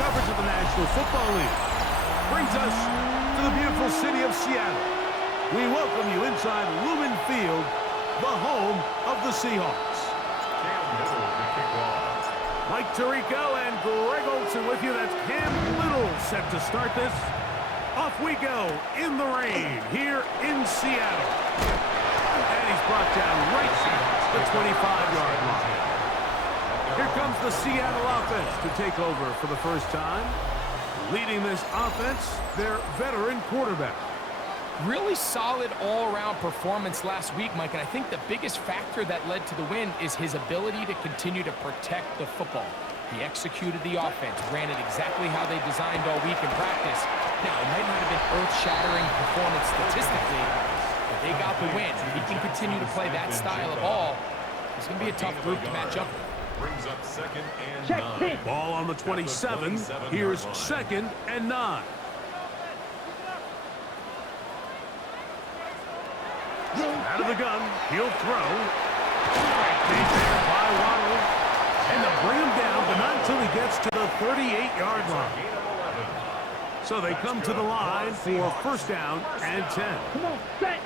coverage of the National Football League brings us to the beautiful city of Seattle. We welcome you inside Lumen Field, the home of the Seahawks. Mike Tirico and Greg Olsen with you. That's Cam Little set to start this. Off we go in the rain here in Seattle. And he's brought down right at the 25-yard line. Here comes the Seattle offense to take over for the first time. Leading this offense, their veteran quarterback. Really solid all-around performance last week, Mike, and I think the biggest factor that led to the win is his ability to continue to protect the football. He executed the offense, ran it exactly how they designed all week in practice. Now, it might not have been earth-shattering performance statistically, but they got the win. If he can continue to play that style of ball, it's going to be a tough group to match up with. Brings up 2nd and 9. Ball on the 27. Here's 2nd and 9. Out of the gun, he'll throw. Take there by Waddle. And they'll bring him down, but not until he gets to the 38-yard line. So they come to the line for first down and 10. Come on, set.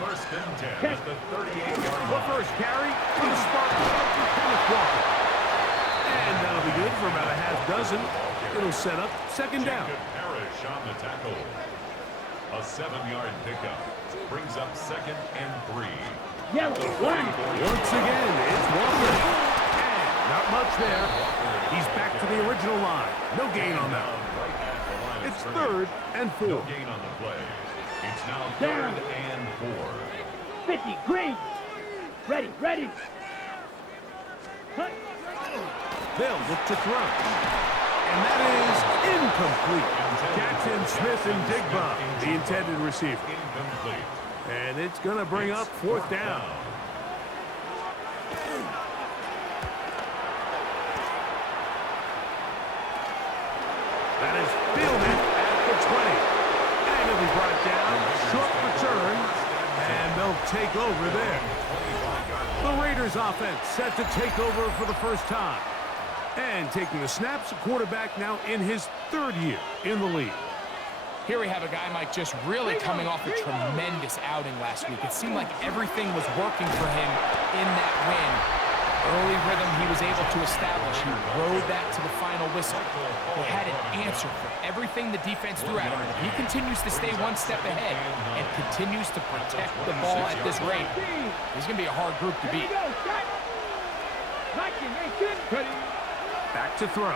1st and 10 at the 38-yard The line. first carry for the Spartans. Kenneth Walker. And that'll be good for about a half dozen. It'll set up 2nd down. Jacob Parrish on the tackle. A 7-yard pickup. Brings up 2nd and 3. Yellow, one. Once again, it's Walker. And not much there. He's back to the original line. No gain on that. It's 3rd and 4. No gain on the play. It's now 3rd and 4. 50, green. Ready, ready. Cut. They'll look to throw. And that is incomplete. Jackson Smith and Digba, the intended receiver. Incomplete. And it's going to bring up 4th down. That is fielded at the 20. And it'll be brought down. Short return. And they'll take over there. The Raiders offense set to take over for the first time. And taking the snaps, a quarterback now in his 3rd year in the league. Here we have a guy, Mike, just really coming off a tremendous outing last week. It seemed like everything was working for him in that win. Early rhythm he was able to establish. He rode that to the final whistle. He had an answer for everything the defense threw at him. And if he continues to stay one step ahead and continues to protect the ball at this rate, he's going to be a hard group to beat. Back to throw.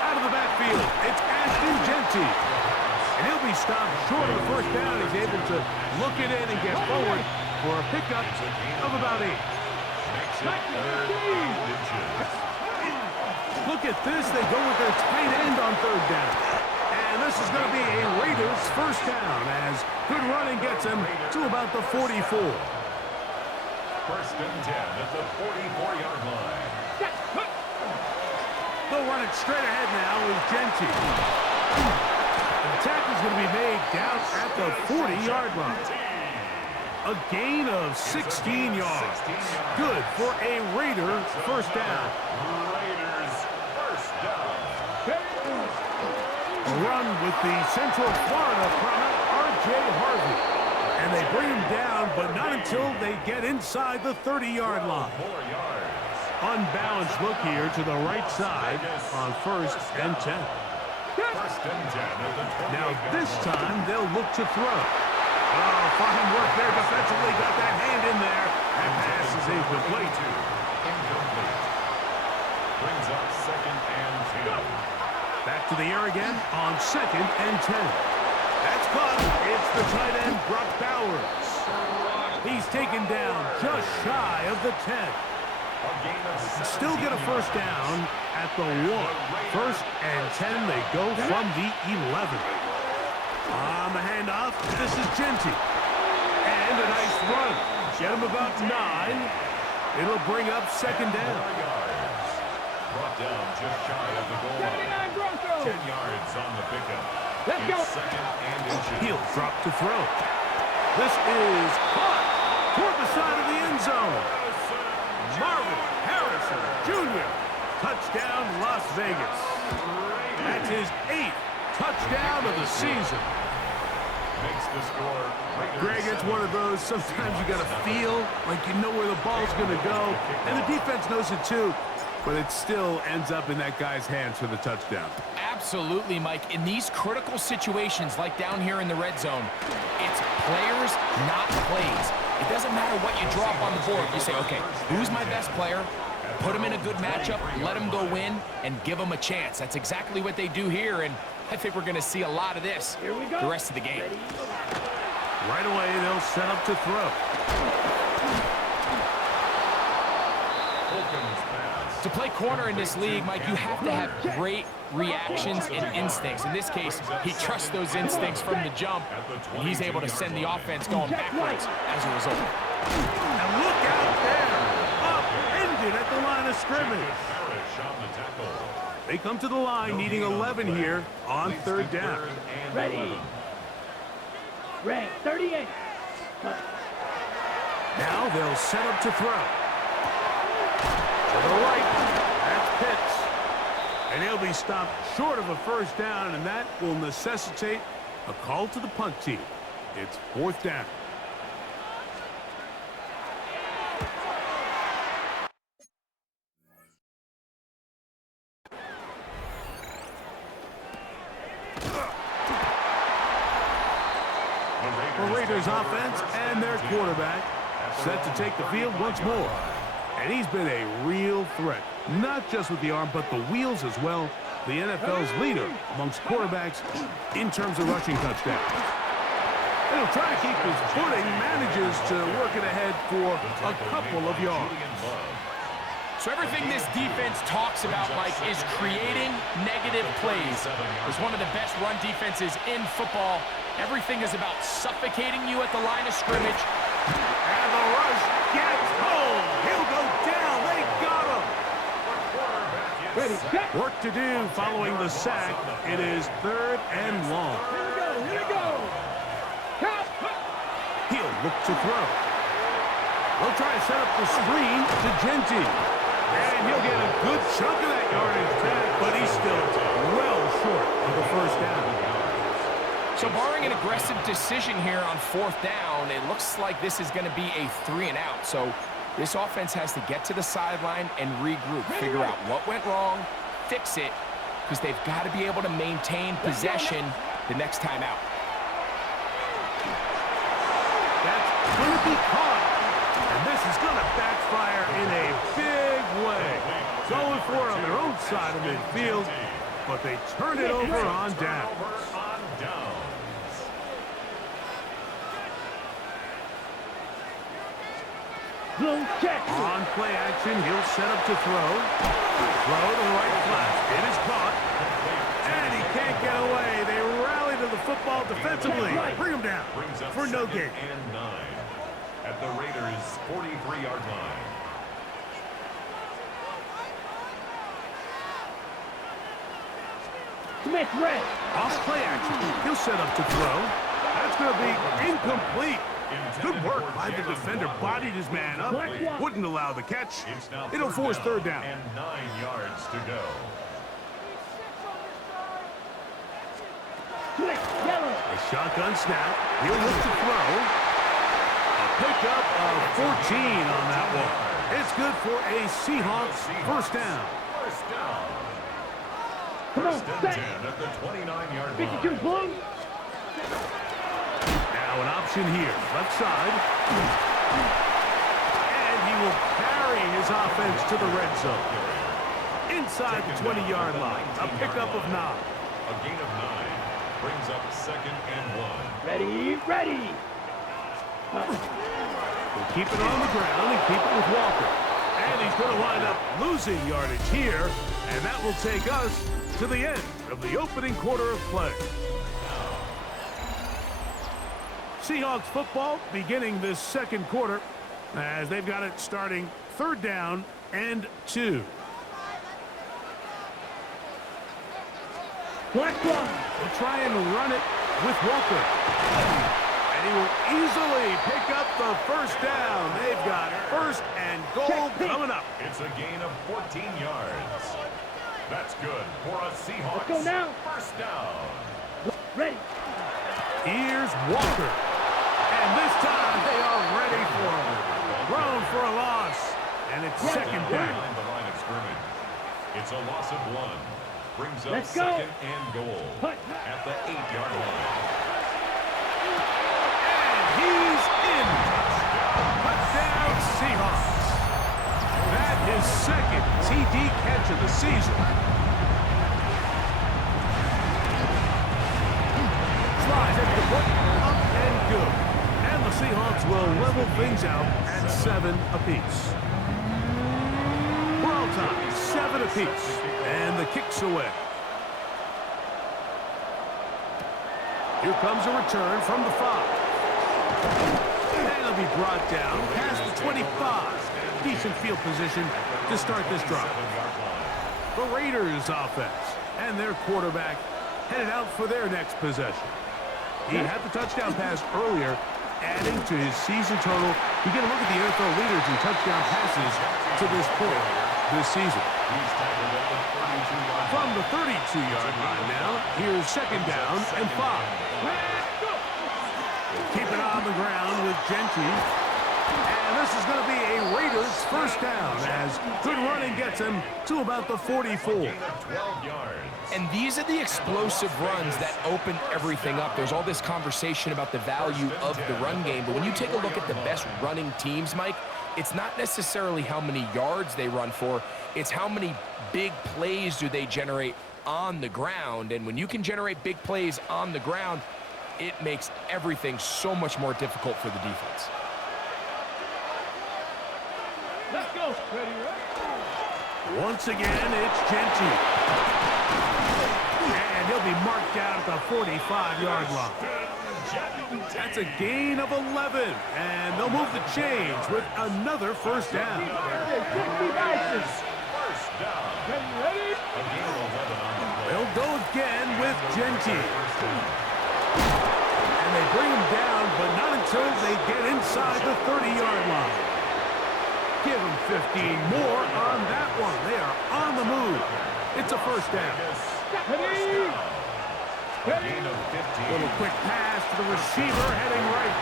Out of the backfield, it's Ashton Genty. And he'll be stopped short of the first down. He's able to look it in and get forward for a pickup of about 8. Look at this. They go with their tight end on 3rd down. And this is going to be a Raiders first down as good running gets him to about the 44. 1st and 10 at the 44-yard line. They'll run it straight ahead now with Genty. The tackle is going to be made down at the 40-yard line. A gain of 16 yards. Good for a Raider first down. Raiders first down. A run with the Central Florida product, R.J. Harvey. And they bring him down, but not until they get inside the 30-yard line. 4 yards. Unbalanced look here to the right side on 1st and 10. 1st and 10 at the 20. Now this time they'll look to throw. Oh, fine work there defensively. Got that hand in there. And pass is incomplete. Incomplete. Brings up 2nd and 10. Back to the air again on 2nd and 10. That's caught. It's the tight end, Brock Bowers. He's taken down just shy of the 10. Still get a first down at the 1. 1st and 10, they go from the 11. On the handoff, this is Genty. And a nice run. Get him about 9. It'll bring up 2nd down. Brought down just shy of the goal line. 10 yards on the pickup. Let's go. 2nd and inches. He'll drop to throw. This is caught toward the side of the end zone. Marvin Harrison Jr. Touchdown, Las Vegas. That's his 8th touchdown of the season. Makes the score. Greg, it's one of those, sometimes you got to feel like you know where the ball's going to go, and the defense knows it too, but it still ends up in that guy's hands for the touchdown. Absolutely, Mike. In these critical situations, like down here in the red zone, it's players, not plays. It doesn't matter what you draw up on the board. You say, okay, who's my best player? Put him in a good matchup, let him go win, and give him a chance. That's exactly what they do here, and I think we're going to see a lot of this the rest of the game. Right away, they'll set up to throw. To play corner in this league, Mike, you have to have great reactions and instincts. In this case, he trusts those instincts from the jump, and he's able to send the offense going backwards as a result. And look out there! Upended at the line of scrimmage. They come to the line needing 11 here on 3rd down. Ready. Rank 38. Now they'll set up to throw. To the right. That's Pitts. And he'll be stopped short of a 1st down, and that will necessitate a call to the punt team. It's 4th down. The Raiders offense and their quarterback set to take the field once more. And he's been a real threat, not just with the arm, but the wheels as well. The NFL's leader amongst quarterbacks in terms of rushing touchdowns. And he'll try to keep his footing, manages to work it ahead for a couple of yards. So everything this defense talks about, Mike, is creating negative plays. It's one of the best run defenses in football. Everything is about suffocating you at the line of scrimmage. And the rush gets home. He'll go down. They got him. Ready, set. Work to do following the sack. It is 3rd and long. Here we go. Count. He'll look to throw. They'll try to set up the screen to Genty. And he'll get a good chunk of that yardage back, but he's still well short of the 1st down. So barring an aggressive decision here on 4th down, it looks like this is going to be a 3 and out. So this offense has to get to the sideline and regroup, figure out what went wrong, fix it, because they've got to be able to maintain possession the next time out. That's going to be caught. And this is going to backfire in a big way. Going for it on their own side of midfield, but they turn it over on down. On play action, he'll set up to throw. Throw to the right flat. It is caught. And he can't get away. They rally to the football defensively. Bring him down for no gain. And 9 at the Raiders' 43-yard line. Smith red. Off play action, he'll set up to throw. That's going to be incomplete. Good work by the defender. Bodied his man up. Wouldn't allow the catch. It'll force 3rd down. And 9 yards to go. Switch. Yellow. A shotgun snap. He'll look to throw. A pickup of 14 on that one. It's good for a Seahawks 1st down. Come on, set. 10 at the 29-yard 52 line. blue. Now an option here, left side. And he will carry his offense to the red zone. Inside the 20-yard line, a pickup of 9. A gain of 9 brings up 2nd and 1. Ready. We'll keep it on the ground and keep it with Walker. And he's going to wind up losing yardage here, and that will take us to the end of the opening quarter of play. Seahawks football beginning this 2nd quarter as they've got it starting 3rd down and 2. Black one. They'll try and run it with Walker. And he will easily pick up the first down. They've got first and goal coming up. It's a gain of 14 yards. That's good for a Seahawks. Let's go now. First down. Ready. Here's Walker. And this time they are ready for him. Thrown for a loss. And it's second down. Behind the line of scrimmage. It's a loss of 1. Brings up Let's go. second and goal at the 8-yard line. And he's in. Touchdown Seahawks. That is second TD catch of the season. Slides into the foot, up and good. And the Seahawks will level things out at 7 apiece. We're all tied, 7 apiece. And the kick's away. Here comes a return from the 5. And it'll be brought down past the 25. Decent field position to start this drive. The Raiders offense and their quarterback headed out for their next possession. He had the touchdown pass earlier, adding to his season total. You get a look at the NFL leaders in touchdown passes to this point this season. From the 32-yard line now, here's second down and 5. Keep it on the ground with Genty. And this is going to be a Raiders first down as good running gets him to about the 44. And these are the explosive runs that open everything up. There's all this conversation about the value of the run game, but when you take a look at the best running teams, Mike, it's not necessarily how many yards they run for, it's how many big plays do they generate on the ground. And when you can generate big plays on the ground, it makes everything so much more difficult for the defense. Let's go. Ready, Once again, it's Genty. And he'll be marked down at the 45-yard line. That's a gain of 11. And they'll move the chains with another first down. Ready? They'll go again with Genty. And they bring him down, but not until they get inside the 30-yard line. Give them 15 more on that one. They are on the move. It's a first down. Little quick pass to the receiver heading right.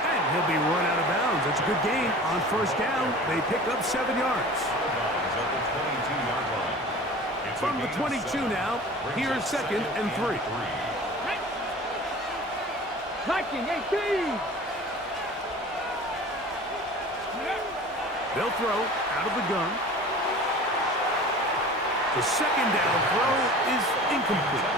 And he'll be run out of bounds. That's a good gain on first down. They pick up 7 yards. From the 22 now, here's second and 3. Hiking 18. They'll throw out of the gun. The second down throw is incomplete.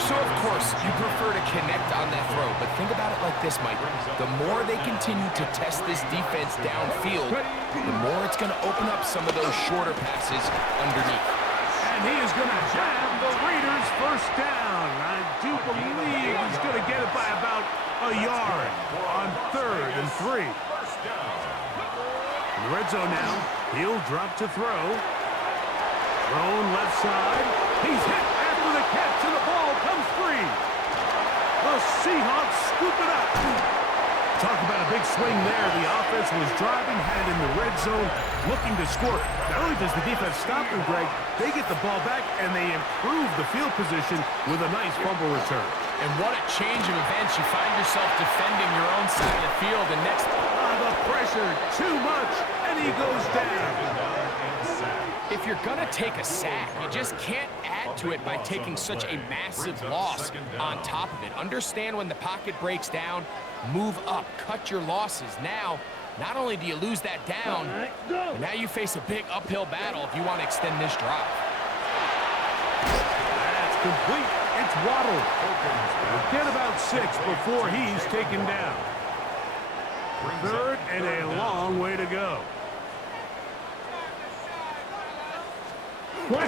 So, of course, you prefer to connect on that throw, but think about it like this, Mike. The more they continue to test this defense downfield, the more it's going to open up some of those shorter passes underneath. And he is going to have the Raiders first down. I do believe he's going to get it by about a yard on 3rd and 3. In the red zone now, he'll drop to throw. Thrown left side. He's hit after the catch, and the ball comes free. The Seahawks scoop it up. Talk about a big swing there. The offense was driving, had it in the red zone, looking to score. Not only does the defense stop them, Greg, they get the ball back, and they improve the field position with a nice fumble return. And what a change of events. You find yourself defending your own side of the field, and next... The pressure, too much, and he goes down. If you're going to take a sack, you just can't add to it by taking such a massive loss on top of it. Understand when the pocket breaks down, move up, cut your losses. Now, not only do you lose that down, but now you face a big uphill battle if you want to extend this drive. That's complete. It's Waddle. We'll get about 6 before he's taken down. 3rd and a long way to go. On the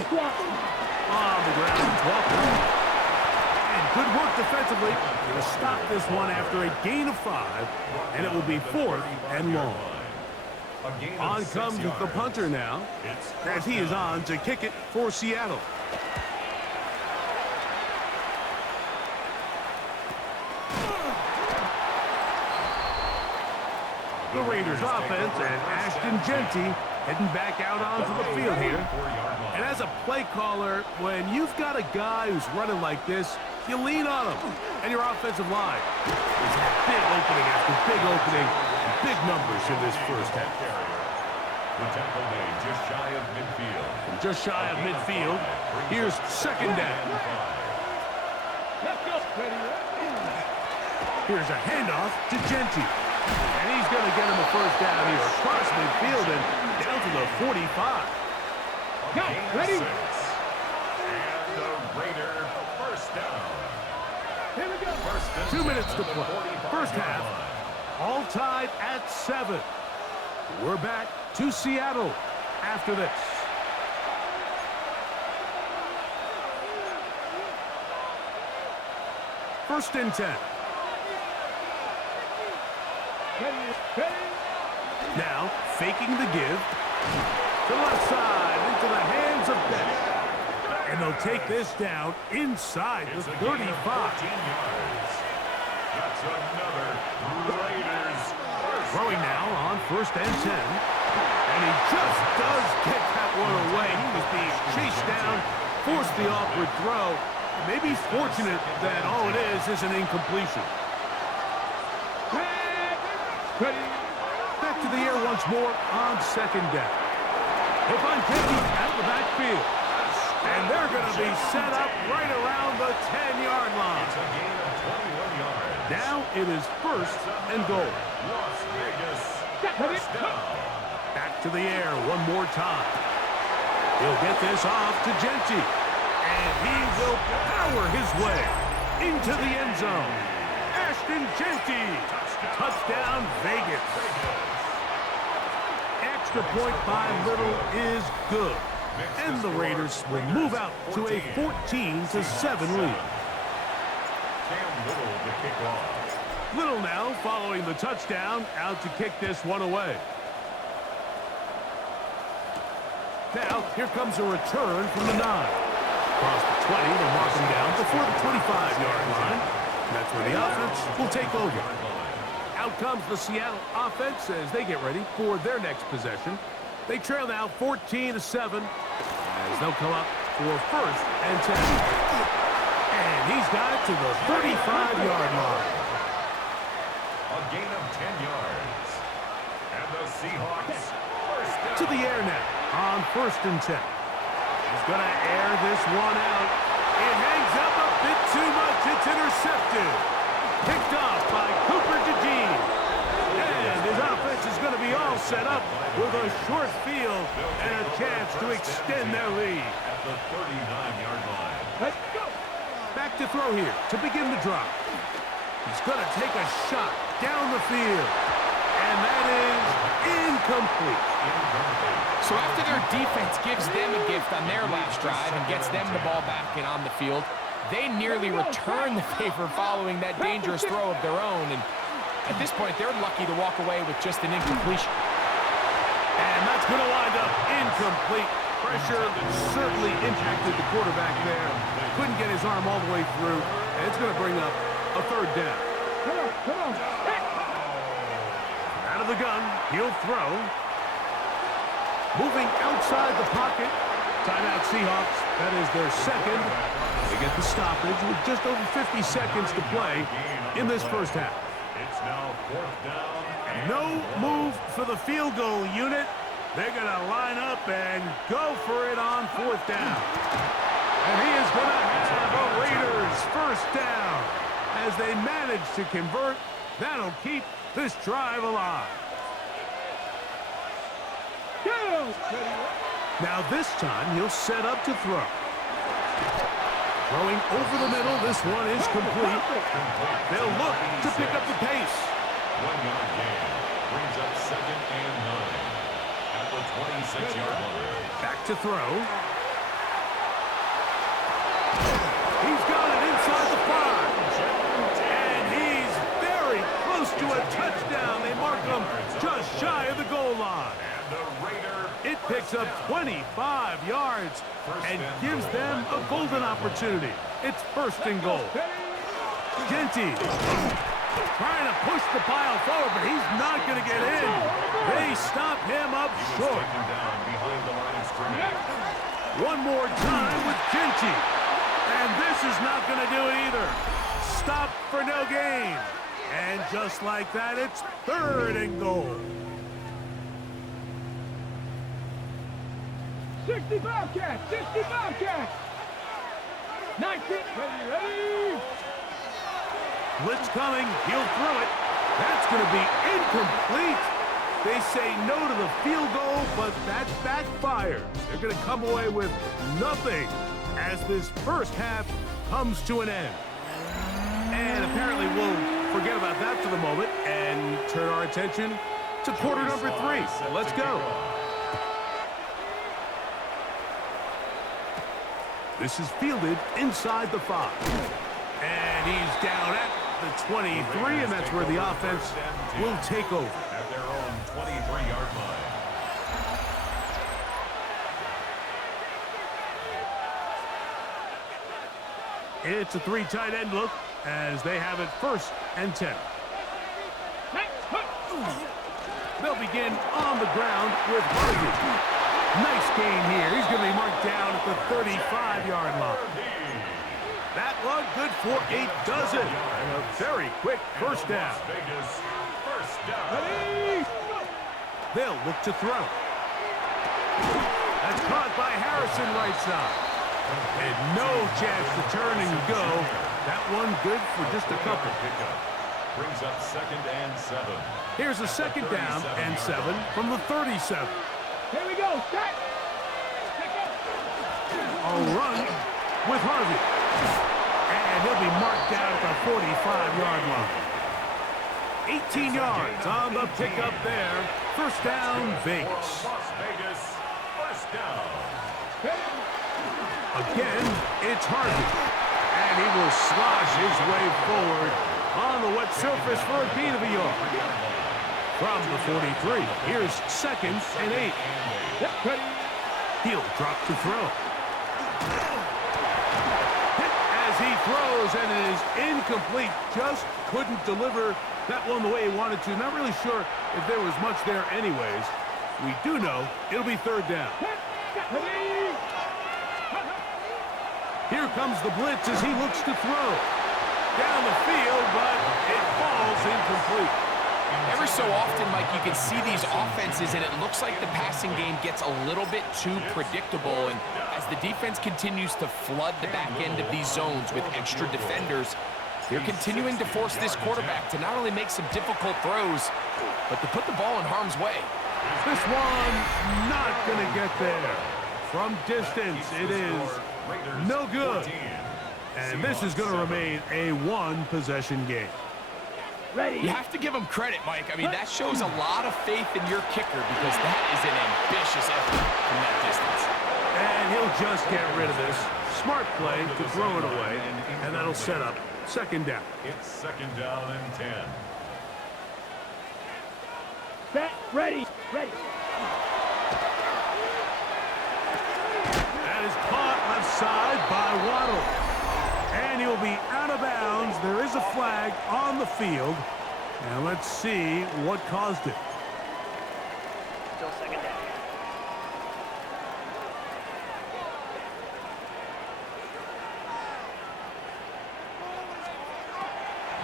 ground, Walker. And good work defensively to stop this one after a gain of 5, and it will be 4th and long. On comes the punter now, as he is on to kick it for Seattle. The Raiders offense and Ashton Genty heading back out onto the field here. And as a play caller, when you've got a guy who's running like this, you lean on him. And your offensive line is had big opening after big opening and big numbers in this first half. The tackle made just shy of midfield. From just shy of midfield, here's second down. Let's go, Freddie. Here's a handoff to Genty. And he's going to get him a first down here across midfield and down to the 45. Go, ready? And the Raider first down. Here we go. 2 minutes to play. First half, all tied at 7. We're back to Seattle after this. First and 10. Now, faking the give. To the left side, into the hands of Bennett. And they'll take this down inside the 35. That's another Raiders first. Throwing now on first and 10. And he just does get that one away. He was being chased down, forced the awkward throw. Maybe he's fortunate that all it is an incompletion. Back to the air once more on second down. They'll find Genty at the backfield. And they're going to be set up right around the 10-yard line. It's a gain of 21 yards. Now it is first and goal. Las Vegas first down. Back to the air one more time. He'll get this off to Genty. And he will power his way into the end zone. Ashton Genty. Touchdown, Vegas. Extra point by Little is good. And the Raiders will move out to a 14-7 lead. Cam Little to kick off. Little now following the touchdown, out to kick this one away. Now, here comes a return from the 9. Across the 20, they'll mark him down before the 25-yard line. That's where the offense will take over. Out comes the Seattle offense as they get ready for their next possession. They trail now 14-7 as they'll come up for first and 10. And he's got it to the 35-yard line. A gain of 10 yards. And the Seahawks first down. To the air now on first and 10. He's going to air this one out. It hangs up a bit too much. It's intercepted. Picked off by Cooper DeJean. And his offense is going to be all set up with a short field and a chance to extend their lead. At the 39-yard line. Let's go. Back to throw here to begin the drive. He's going to take a shot down the field. And that is incomplete. So after their defense gives them a gift on their last drive and gets them the ball back and on the field, they nearly return the favor following that dangerous throw of their own. And at this point, they're lucky to walk away with just an incompletion. And that's going to wind up incomplete. Pressure certainly impacted the quarterback there. Couldn't get his arm all the way through. And it's going to bring up a third down. Come on. Out of the gun, he'll throw. Moving outside the pocket. Timeout Seahawks. That is their second. They get the stoppage with just over 50 seconds to play in this first half. It's now fourth down. No move for the field goal unit. They're going to line up and go for it on fourth down. And he is going to have a Raiders first down. As they manage to convert, that'll keep this drive alive. Go. Now this time he'll set up to throw. Throwing over the middle, this one is complete. They'll look to pick up the pace. 1 yard gain. Brings up second and 9. At the 26-yard line. Back to throw. He's got it inside the 5. And he's very close to a touchdown. They mark him just shy of the goal line. And the Raider. It picks up 25 yards and gives them a golden opportunity. It's first and goal. Genty Trying to push the pile forward, but he's not going to get in. They stop him up short. Taken down behind the line of scrimmage. One more time with Genty. And this is not going to do it either. Stop for no gain. And just like that, it's 3rd and goal. 60 Bobcats, 60 Bobcats. 19, ready. Blitz coming, he'll throw it. That's going to be incomplete. They say no to the field goal, but that backfires. They're going to come away with nothing as this first half comes to an end. And apparently we'll forget about that for the moment and turn our attention to quarter number 3. Let's go. This is fielded inside the 5. And he's down at the 23, and that's where the offense will take over. At their own 23-yard line. It's a 3 tight end look as they have it 1st and 10. They'll begin on the ground with Harvey. Nice gain here. He's going to be marked down at the 35-yard line. That one good for a dozen. And a very quick first down. Vegas, first down. They'll look to throw. That's caught by Harrison right side. And no chance to turn and go. That one good for just a couple. Brings up 2nd and 7. Here's a 2nd down and 7 from the 37. Here we go, set. A run with Harvey. And he'll be marked down at the 45-yard line. 18 yards on the pickup there. First down, Vegas. Las Vegas, first down. Again, it's Harvey. And he will slosh his way forward on the wet surface for a gain of a yard. From the 43, here's 2nd and 8. He'll drop to throw. Hit as he throws, and it is incomplete. Just couldn't deliver that one the way he wanted to. Not really sure if there was much there anyways. We do know it'll be 3rd down. Here comes the blitz as he looks to throw. Down the field, but it falls incomplete. Every so often, Mike, you can see these offenses, and it looks like the passing game gets a little bit too predictable. And as the defense continues to flood the back end of these zones with extra defenders, they're continuing to force this quarterback to not only make some difficult throws, but to put the ball in harm's way. This one not going to get there. From distance, it is no good. And this is going to remain a 1-possession game. You have to give him credit, Mike. I mean, that shows a lot of faith in your kicker because that is an ambitious effort from that distance. And he'll just get rid of this. Smart play to throw it away, and that'll set up 2nd down. It's 2nd down and 10. Set, ready. That is caught left side by Waddle. And he'll be out of bounds. There is a flag on the field. Now let's see what caused it. Still 2nd down.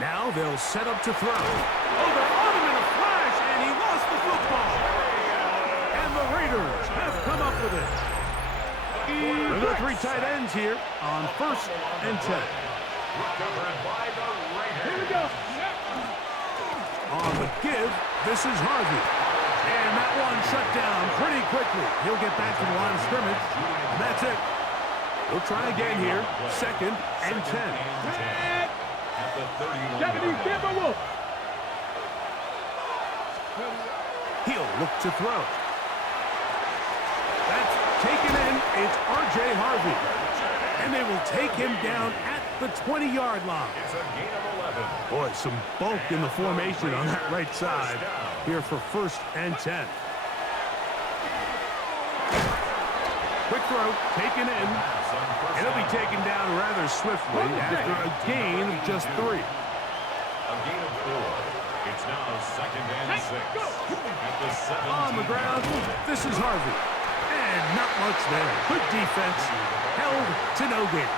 Now they'll set up to throw. Oh, they're on him in a flash, and he lost the football. And the Raiders have come up with it. There are 3 tight ends here on 1st and 10. Recovered by the Raiders. Here we go. On the give, this is Harvey. And that one shut down pretty quickly. He'll get back to the line of scrimmage, and that's it. We'll try again here, 2nd and 10. At the 31. 70, Timberwolf. He'll look to throw. That's taken in. It's R.J. Harvey. And they will take him down at the 20-yard line. It's a gain of 11. Boy, some bulk in the formation on that right side here for 1st and 10. Quick throw, taken in. And he'll be taken down rather swiftly after a gain of just 3. A gain of 4. It's now 2nd and 6. At the 17. On the ground, this is Harvey. And not much there. Good defense. Held to no gain.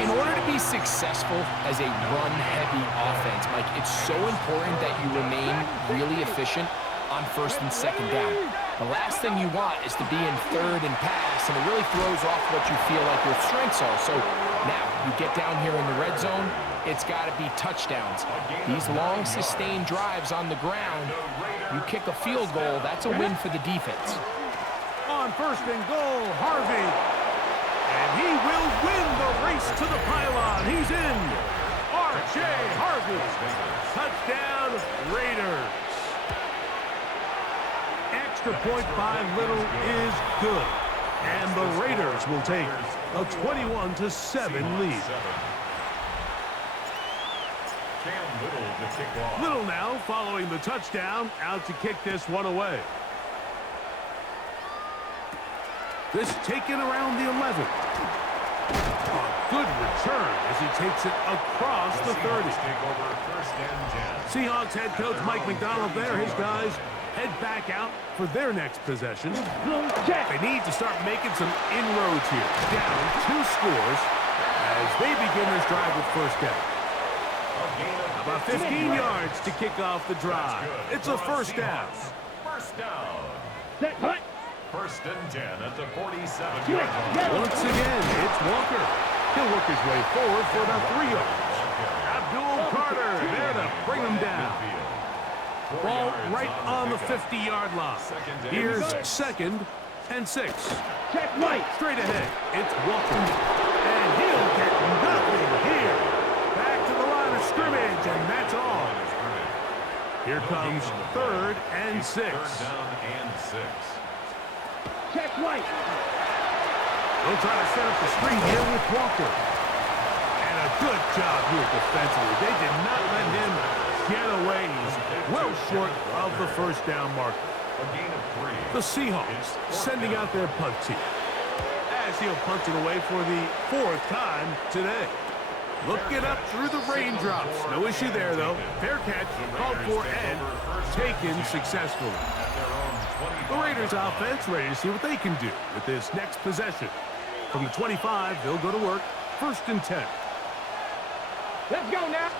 In order to be successful as a run-heavy offense, Mike, it's so important that you remain really efficient on 1st and 2nd down. The last thing you want is to be in 3rd and pass, and it really throws off what you feel like your strengths are. So now you get down here in the red zone, it's got to be touchdowns. These long, sustained drives on the ground, you kick a field goal, that's a win for the defense. On 1st and goal, Harvey. And he will win the race to the pylon. He's in. R.J. Harvey. Touchdown, Raiders. Extra point by Little is good. And the Raiders will take a 21-7 lead. Little now following the touchdown, out to kick this one away. This taken around the 11. A good return as he takes it across the 30. Seahawks head coach Mike McDonald there. His guys head back out for their next possession. They need to start making some inroads here. Down 2 scores as they begin this drive with 1st down. About 15 yards to kick off the drive. It's a 1st down. First down. Set, hut. 1st and 10 at the 47-yard line. Once again, it's Walker. He'll work his way forward for about 3 yards. Abdul Carter there to bring him down. Ball right on the 50-yard line. Here's 2nd and 6. Check right. Straight ahead, it's Walker. And he'll get nothing here. Back to the line of scrimmage, and that's all. Here comes 3rd and 6. 3rd down and 6. Check right. They'll try to set up the screen here with Walker. And a good job here defensively. They did not let him get away. He's well short of the 1st down marker. A gain of 3. The Seahawks sending out their punt team. As he'll punt it away for the 4th time today. Looking up through the raindrops. No issue there, though. Fair catch, called for and taken successfully. The Raiders offense ready to see what they can do with this next possession. From the 25, they'll go to work. 1st and 10. Let's go now.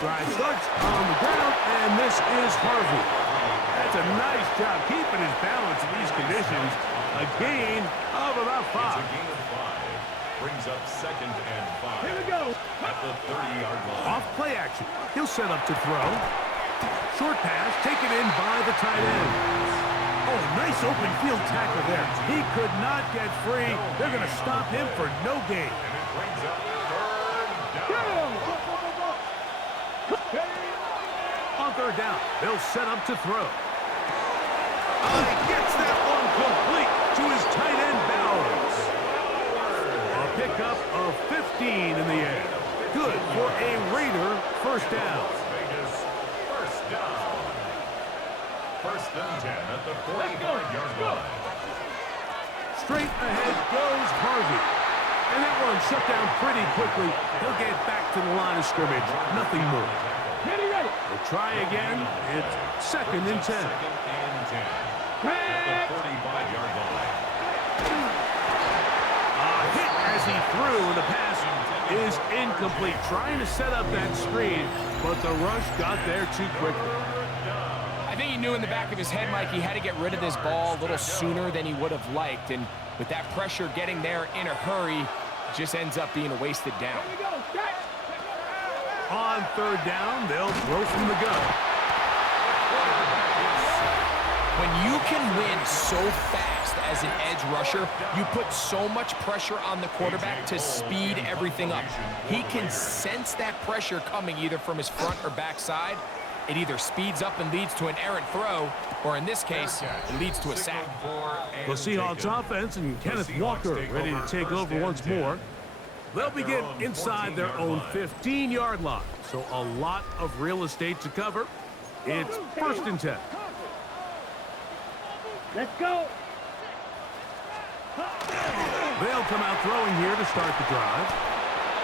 Drive starts on the ground, and this is Harvey. That's a nice job keeping his balance in these conditions. A gain of about 5. It's a gain of 5. Brings up 2nd and 5. Here we go. At the 30-yard line. Off play action. He'll set up to throw. Short pass taken in by the tight end. Oh, nice open field tackle there. He could not get free. They're going to stop him for no gain. And it brings up 3rd down. On 3rd down, they'll set up to throw. He gets that one complete to his tight end Bowers. A pickup of 15 in the air. Good for a Raider 1st down. 1st and 10 at the 45-yard line. Straight ahead goes Harvey. And that one shut down pretty quickly. He'll get back to the line of scrimmage. Nothing more. Ready, ready. We'll try again. It's 2nd and 10. 2nd and 10 at the 45-yard line. A hit as he threw, and the pass is incomplete. Trying to set up that screen, but the rush got there too quickly. I think he knew in the back of his head, Mike, he had to get rid of this ball a little sooner than he would have liked. And with that pressure getting there in a hurry, it just ends up being a wasted down. Here we go. Set. On 3rd down, they'll throw from the gun. When you can win so fast as an edge rusher, you put so much pressure on the quarterback to speed everything up. He can sense that pressure coming either from his front or back side. It either speeds up and leads to an errant throw, or in this case, it leads to a sack. The Seahawks offense and Kenneth Walker ready to take over once more. They'll begin inside their own 15-yard line, so a lot of real estate to cover. It's 1st and 10. Let's go. They'll come out throwing here to start the drive.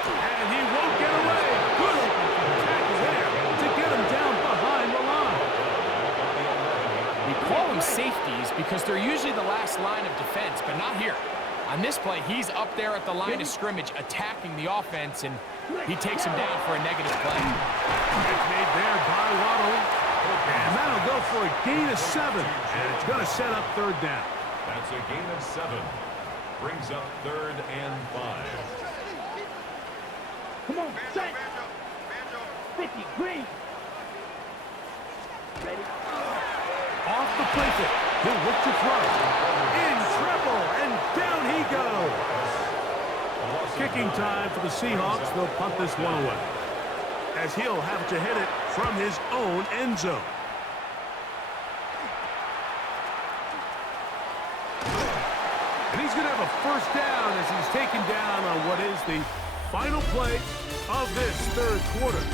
And he won't get away. Good is because they're usually the last line of defense, but not here. On this play, he's up there at the line of scrimmage attacking the offense, and he takes him down for a negative play. It's made there by Waddle. And that'll go for a gain of 7. And it's going to set up third down. That's a gain of 7. Brings up 3rd and 5. Come on, set. 50, green. Ready? Off the play kick. He'll look to throw. In trouble, and down he goes. Kicking time for the Seahawks. They'll punt this one away, as he'll have to hit it from his own end zone. And he's going to have a first down as he's taken down on what is the final play of this third quarter.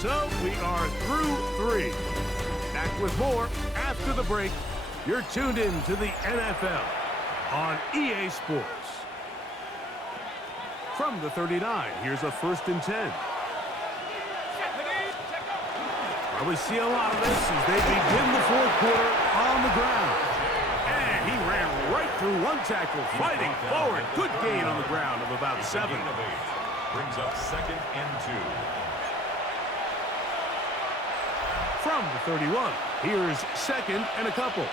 So we are through 3. Back with more after the break. You're tuned in to the NFL on EA Sports. From the 39, here's a 1st and 10. Well, we see a lot of this as they begin the fourth quarter on the ground. And he ran right through one tackle, fighting forward. Good gain on the ground of about 7. Brings up 2nd and 2. From the 31, here's 2nd and a couple.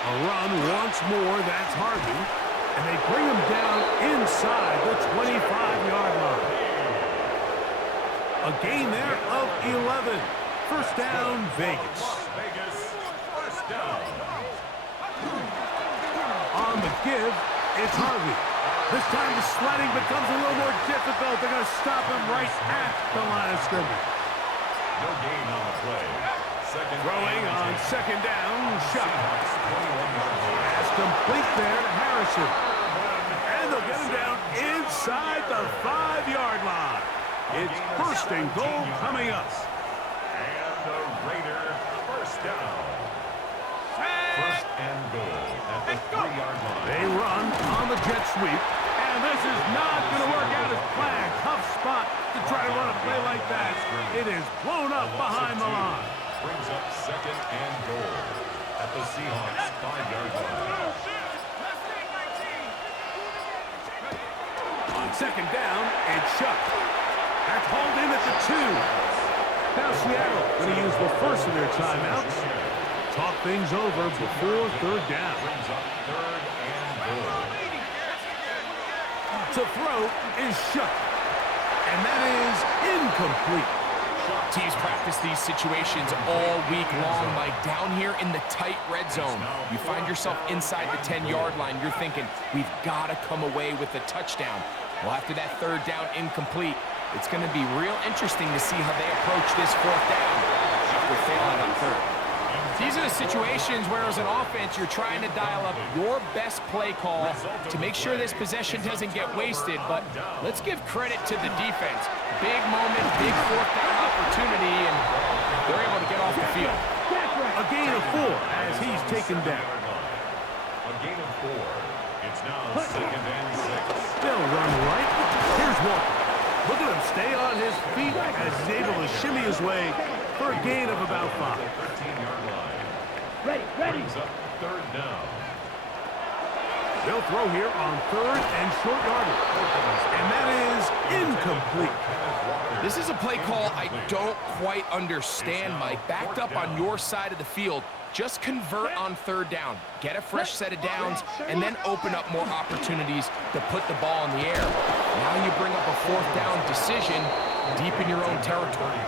A run once more, that's Harvey. And they bring him down inside the 25-yard line. A gain there of 11. First down, Vegas. First down. On the give, it's Harvey. This time the sledding becomes a little more difficult. They're going to stop him right at the line of scrimmage. No gain on the play. Throwing on 2nd down, shot. Pass complete there to Harrison. And they'll get him down inside the 5-yard line. It's 1st and goal coming up. And the Raider first down. 1st and goal at the 3-yard line. They run on the jet sweep. And this is not going to work out as planned. Tough spot to try to run a play like that. It is blown up behind the line. Brings up 2nd and goal at the Seahawks 5-yard line. On 2nd down, it's Shuck. That's hauled in at the 2. Now Seattle going to use the first of their timeouts. Talk things over before 3rd down. Brings up 3rd and goal. To throw is Shuck. And that is incomplete. Teams practice these situations all week long, Mike. Down here in the tight red zone, you find yourself inside the 10-yard line. You're thinking, we've got to come away with a touchdown. Well, after that 3rd down incomplete, it's going to be real interesting to see how they approach this 4th down after failing on 3rd. These are the situations where, as an offense, you're trying to dial up your best play call to make sure this possession doesn't get wasted. But let's give credit to the defense. Big moment, big 4th down opportunity, and they're able to get off the field. A gain of 4 as he's taken down. A gain of 4. It's now 2nd and 6. They'll run right. Here's Walker. Look at him stay on his feet as he's able to shimmy his way for a gain of about 5. 13-yard line. Ready. Brings up 3rd down. They'll throw here on 3rd and short yardage. And that is incomplete. This is a play call I don't quite understand, Mike. Backed up on your side of the field, just convert on 3rd down. Get a fresh set of downs, and then open up more opportunities to put the ball in the air. Now you bring up a 4th down decision deep in your own territory.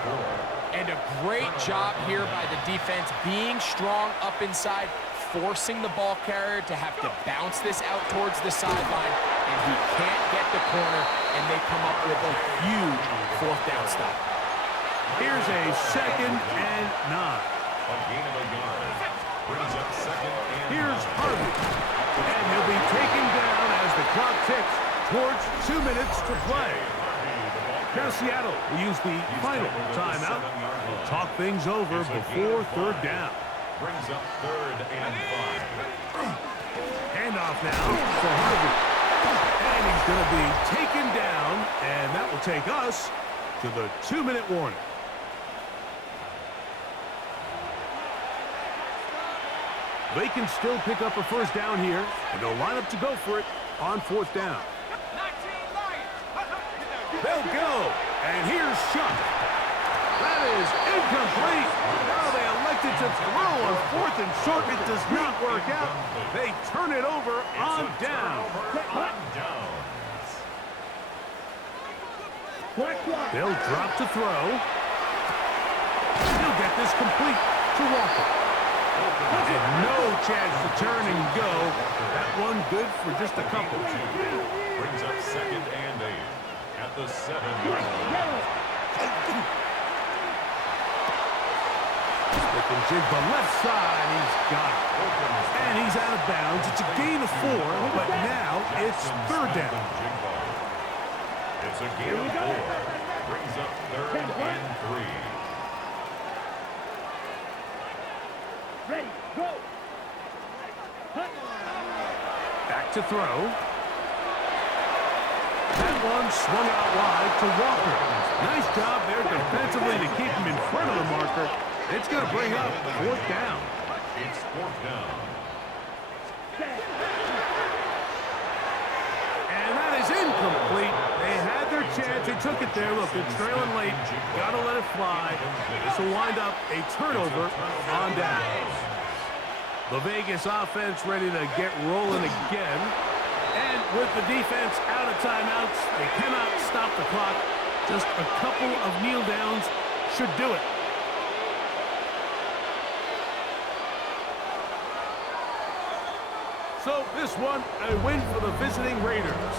And a great job here by the defense, being strong up inside, forcing the ball carrier to have to bounce this out towards the sideline, and he can't get the corner, and they come up with a huge 4th down stop. Here's a 2nd and 9. A gain of a yard. Brings up 2nd and 9. Here's Harvey. And he'll be taken down as the clock ticks towards 2 minutes to play. Now Seattle will use the final timeout. Talk things over before 3rd down. Brings up 3rd and 5. Handoff now for Harvey. And he's going to be taken down, and that will take us to the 2-minute warning. They can still pick up a first down here, and they'll line up to go for it on fourth down. They'll go, and here's Shuck. That is incomplete. Now they elected to throw on fourth and short. It does not work out. They turn it over on down. They'll drop to throw. He'll get this complete to Walker. And no chance to turn and go. That one good for just a couple. Brings up 2nd and 8 at the 7-yard line. Stick and jig the left side. He's got it. And he's out of bounds. It's a gain of 4, but now it's third down. It's a gain of 4. Brings up 3rd and 3. Ready, go. Back to throw. That one swung out wide to Walker. Nice job there defensively to keep him in front of the marker. It's going to bring up fourth down. It's fourth down. And that is incomplete. They had their chance. They took it there. Look, they're trailing late. Got to let it fly. This will wind up a turnover on down. The Vegas offense ready to get rolling again. And with the defense out of timeouts, they cannot stop the clock. Just a couple of kneel downs should do it. So this one, a win for the visiting Raiders.